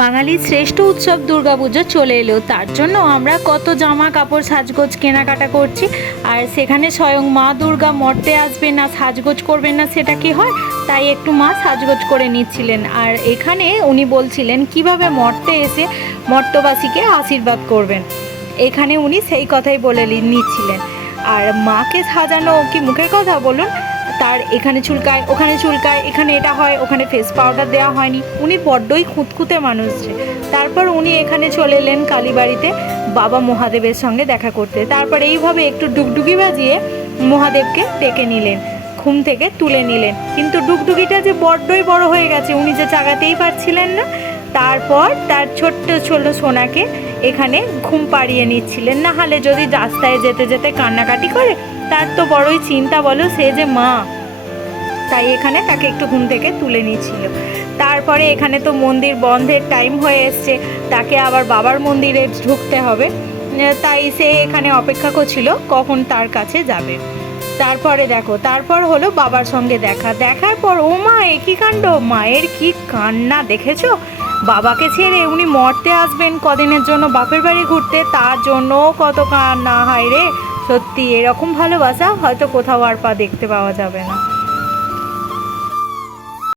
বাঙালির শ্রেষ্ঠ উৎসব দুর্গাপুজো চলে এলো। তার জন্য আমরা কত জামা কাপড় সাজগোজ কেনাকাটা করছি, আর সেখানে স্বয়ং মা দুর্গা মর্তে আসবেন না, সাজগোজ করবেন না, সেটা কি হয়? তাই একটু মা সাজগোজ করে নিচ্ছিলেন। আর এখানে উনি বলছিলেন, কীভাবে মর্তে এসে মর্তবাসীকে আশীর্বাদ করবেন? এখানে উনি সেই কথাই বলে নিচ্ছিলেন। আর মাকে সাজানো কি মুখের কথা বলুন? তার এখানে চুলকায়, ওখানে চুলকায়, এখানে এটা হয়, ওখানে ফেস পাউডার দেওয়া হয়নি। উনি বড্ডই খুঁতখুঁতে মানুষ যে। তারপর উনি এখানে চলে এলেন কালীবাড়িতে বাবা মহাদেবের সঙ্গে দেখা করতে। তারপর এইভাবে একটু ডুগডুগি বাজিয়ে মহাদেবকে ডেকে নিলেন, ঘুম থেকে তুলে নিলেন। কিন্তু ডুগডুগিটা যে বড্ডই বড় হয়ে গেছে, উনি যে চাগাতেই পারছিলেন না তারপর তার ছোট্ট ছোট সোনাকে এখানে ঘুম পাড়িয়ে নিচ্ছিলেন। না হলে যদি রাস্তায় যেতে যেতে কান্নাকাটি করে, তার তো বড়ই চিন্তা বলো সে যে মা। তাই এখানে তাকে একটু ঘুম থেকে তুলে নিয়েছিল তারপরে এখানে তো মন্দির বন্ধের টাইম হয়ে এসছে, তাকে আবার বাবার মন্দিরে ঢুকতে হবে। তাই সে এখানে অপেক্ষা করছিল কখন তার কাছে যাবে। তারপরে দেখো, তারপর হলো বাবার সঙ্গে দেখা। দেখার পর, ও মা একই কাণ্ড? মায়ের কি কান্না, দেখেছ? বাবাকে ছেড়ে উনি মরতে আসবেন কদিনের জন্য বাপের বাড়ি ঘুরতে, তার জন্য কত কান্না হায় রে। সত্যি এরকম ভালোবাসা হয়তো কোথাও আর পা দেখতে পাওয়া যাবে না।